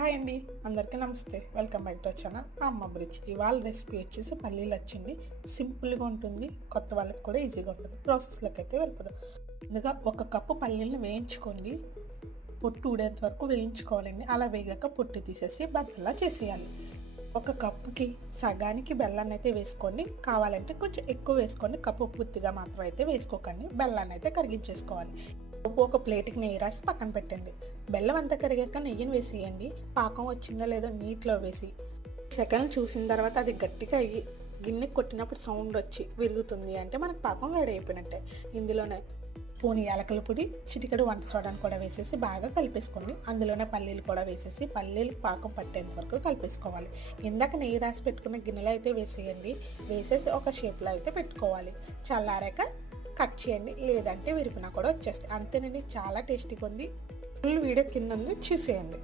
Hi అండి అందరికీ నమస్తే. Welcome back to channel. అమ్మ బ్రిడ్జ్. ఇవాళ రెసిపీ వచ్చేసి పల్లీలు వచ్చింది సింపుల్గా ఉంటుంది. కొత్త వాళ్ళకి కూడా ఈజీగా ఉంటుంది. ప్రాసెస్లోకి అయితే వెళ్ళిపోదాం. ముందుగా ఒక కప్పు పల్లీలను వేయించుకోండి. పొట్టు ఊడేంత వరకు వేయించుకోవాలండి. అలా వేగాక పొట్టు తీసేసి బద్దలా చేసేయాలి. ఒక కప్పుకి సగానికి బెల్లాన్ని అయితే వేసుకోండి. కావాలంటే కొంచెం ఎక్కువ వేసుకోండి. కప్పు పూర్తిగా మాత్రం అయితే వేసుకోకండి. బెల్లాన్ని అయితే కరిగించేసుకోవాలి. ఉప్పు ఒక ప్లేట్కి నెయ్యి రాసి పక్కన పెట్టండి. బెల్లం అంతా కరిగాక నెయ్యిని వేసేయండి. పాకం వచ్చిందో లేదో నీటిలో వేసి. సెకండ్ చూసిన తర్వాత అది గట్టిగా అయ్యి గిన్నె కొట్టినప్పుడు సౌండ్ వచ్చి విరుగుతుంది అంటే మనకు పాకం రెడీ అయిపోయినట్టే ఇందులోనే స్పూన్ యాలకల పొడి చిటికెడు వంట సోడాను కూడా వేసేసి బాగా కలిపేసుకోండి. అందులోనే పల్లీలు కూడా వేసేసి పల్లీలు పాకం పట్టేంత వరకు కలిపేసుకోవాలి. ఇందాక నెయ్యి రాసి పెట్టుకున్న గిన్నెలో అయితే వేసేయండి. వేసేసి ఒక షేప్లో అయితే పెట్టుకోవాలి. చల్లారాక కట్ చేయండి. లేదంటే విరిపినా కూడా వచ్చేస్తాయి. అంతేనండి చాలా టేస్టీగా ఉంది. ఫుల్ వీడియో కింద ఉంది చూసేయండి.